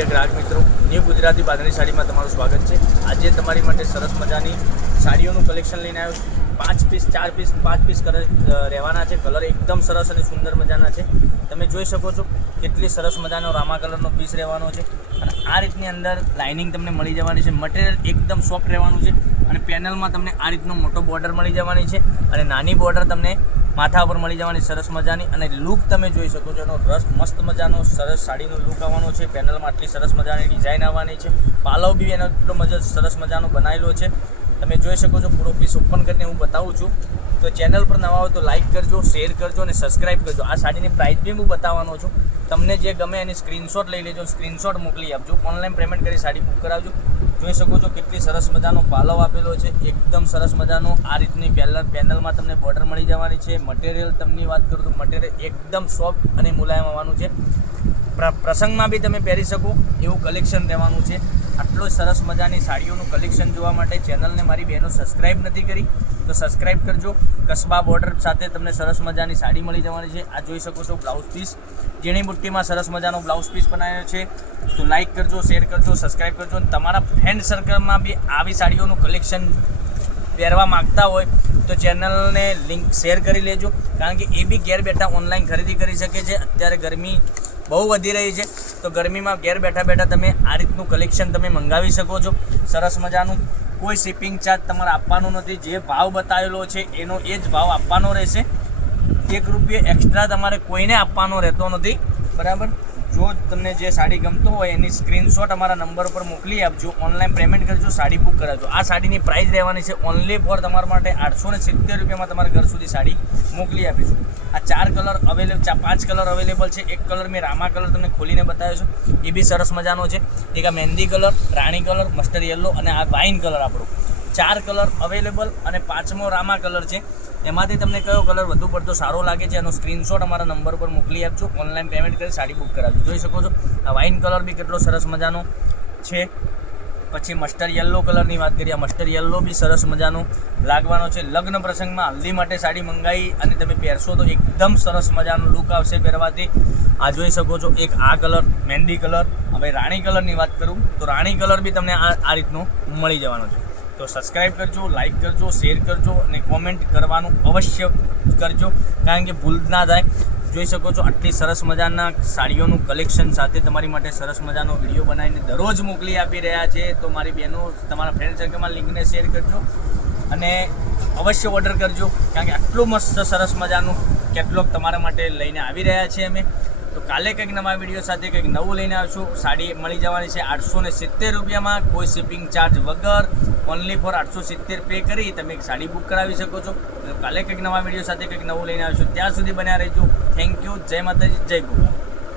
પ્રિય ગ્રાહક મિત્રો, ન્યૂ ગુજરાતી બાંધણી સાડીમાં તમારું સ્વાગત છે। આજે તમારી માટે સરસ મજાની સાડીઓનું કલેક્શન લઈને આવ્યો છું। 5 પીસ 4 પીસ 5 પીસ રહેવાના છે। કલર એકદમ સરસ અને સુંદર મજાના છે। તમે જોઈ શકો છો કેટલી સરસ મજાનો રામા કલરનો પીસ રહેવાનો છે અને આ રીતની અંદર લાઇનિંગ તમને મળી જવાની છે। મટીરિયલ એકદમ સોફ્ટ રહેવાનું છે અને પેનલમાં તમને આ રીતનો મોટો બોર્ડર મળી જવાની છે અને નાની બોર્ડર તમને માથા ઉપર મળી જવાની સરસ મજાની। અને લુક તમે જોઈ શકો છો, એનો રસ મસ્ત મજાનો સરસ સાડીનો લુક આવવાનો છે। પેનલમાં આટલી સરસ મજાની ડિઝાઇન આવવાની છે। પાલવ બી એનો એટલો સરસ મજાનો બનાવેલો છે। તમે જોઈ શકો છો। પૂરો પીસ ઓપન કરીને હું બતાવું છું। તો ચેનલ પર નવા હોય તો લાઇક કરજો, શેર કરજો અને સબસ્ક્રાઈબ કરજો। આ સાડીની પ્રાઇસ બી હું બતાવવાનો છું। તમને જે ગમે એની સ્ક્રીનશોટ લઈ લેજો, સ્ક્રીનશોટ મોકલી આપજો, ઓનલાઈન પેમેન્ટ કરી સાડી બુક કરાવજો। જોઈ શકો છો કેટલી સરસ મજાનો પાલવ આપેલો છે, એકદમ સરસ મજાનો। આ રીતની પેનલમાં તમને બોર્ડર મળી જવાની છે। મટીરિયલ તમને વાત કરું તો મટીરિયલ એકદમ સોફ્ટ અને મુલાયમ આવવાનું છે। પ્રસંગમાં બી તમે પહેરી શકો એવું કલેક્શન રહેવાનું છે। આટલો સરસ મજાની સાડીઓનું કલેક્શન જોવા માટે ચેનલને મારી બહેનો સબસ્ક્રાઈબ નથી કરી તો સબસ્ક્રાઈબ કરજો। કસબા બોર્ડર સાથે તમને સરસ મજાની સાડી મળી જવાની છે। આ જોઈ શકો છો બ્લાઉઝ પીસ, ઝીણી બુટ્ટીમાં સરસ મજાનો બ્લાઉઝ પીસ બનાવ્યો છે। તો લાઇક કરજો, શેર કરજો, સબસ્ક્રાઈબ કરજો અને તમારા ફ્રેન્ડ સર્કલમાં બી આવી સાડીઓનું કલેક્શન પહેરવા માગતા હોય તો ચેનલને લિંક શેર કરી લેજો, કારણ કે એ બી ઘેર બેઠા ઓનલાઈન ખરીદી કરી શકે છે। અત્યારે ગરમી બહુ વધી રહી છે તો ગરમીમાં ઘેર બેઠા તમે આ રીતનું કલેક્શન તમે મંગાવી શકો છો સરસ મજાનું। કોઈ શિપિંગ ચાર્જ તમારે આપવાનો નથી। જે ભાવ બતાવેલો છે એનો એ જ ભાવ આપવાનો રહેશે। 1 રૂપિયો એક્સ્ટ્રા તમારે કોઈને આપવાનો રહેતો નથી, બરાબર। જો તમને જે સાડી ગમતો હોય એની સ્ક્રીનશોટ અમારા નંબર ઉપર મોકલી આપજો, ઓનલાઈન પેમેન્ટ કરજો, સાડી બુક કરાવજો। આ સાડીની પ્રાઇસ રહેવાની છે ઓનલી ફોર તમારા માટે 870 રૂપિયામાં તમારા ઘર સુધી સાડી મોકલી આપીશું। આ 4 કલર અવેલેબલ, 5 કલર અવેલેબલ છે। એક કલર મેં રામા કલર તમને ખોલીને બતાવ્યો છું, એ બી સરસ મજાનો છે। એક આ મહેંદી કલર, રાણી કલર, મસ્ટર્ડ યલો અને આ વાઇન કલર આપણો 4 કલર અવેલેબલ અને 5મો રામા કલર છે। એમાંથી તમને કયો કલર વધુ પડતો સારો લાગે છે એનો સ્ક્રીનશોટ અમારા નંબર પર મોકલી આપજો, ઓનલાઈન પેમેન્ટ કરી સાડી બુક કરાવજો। જોઈ શકો છો આ વાઇન કલર બી કેટલો સરસ મજાનો છે। પછી મસ્ટર્ડ યલો કલરની વાત કરીએ, આ મસ્ટર્ડ યલો બી સરસ મજાનો લાગવાનો છે। લગ્ન પ્રસંગમાં હલ્દી માટે સાડી મંગાવી અને તમે પહેરશો તો એકદમ સરસ મજાનો લુક આવશે પહેરવાથી। આ જોઈ શકો છો એક આ કલર મહેંદી કલર। હવે રાણી કલરની વાત કરું તો રાણી કલર બી તમને આ રીતનો મળી જવાનો છે। તો સબસ્ક્રાઈબ કરજો, લાઇક કરજો, શેર કરજો અને કોમેન્ટ કરવાનું અવશ્ય કરજો, કારણ કે ભૂલ ના થાય। જોઈ શકો છો આટલી સરસ મજાના સાડીઓનું કલેક્શન સાથે તમારી માટે સરસ મજાનો વિડીયો બનાવીને દરરોજ મોકલી આપી રહ્યા છે। તો મારી બહેનો તમારા ફ્રેન્ડ સર્કલમાં લિંકને શેર કરજો અને અવશ્ય ઓર્ડર કરજો, કારણ કે આટલું મસ્ત સરસ મજાનું કેટલોગ તમારા માટે લઈને આવી રહ્યા છીએ અમે। તો કાલે કંઈક નવા વિડીયો સાથે કંઈક નવું લઈને આવશું। સાડી મળી જવાની છે 870 રૂપિયામાં, કોઈ શિપિંગ ચાર્જ વગર, ઓનલી ફોર 870 પે કરી તમે સાડી બુક કરાવી શકો છો। કાલે કંઈક નવા વિડીયો સાથે કંઈક નવું લઈને આવશું, ત્યાં સુધી બન્યા રહેજો। થેન્ક યુ, જય માતાજી, જય ગોપાલ।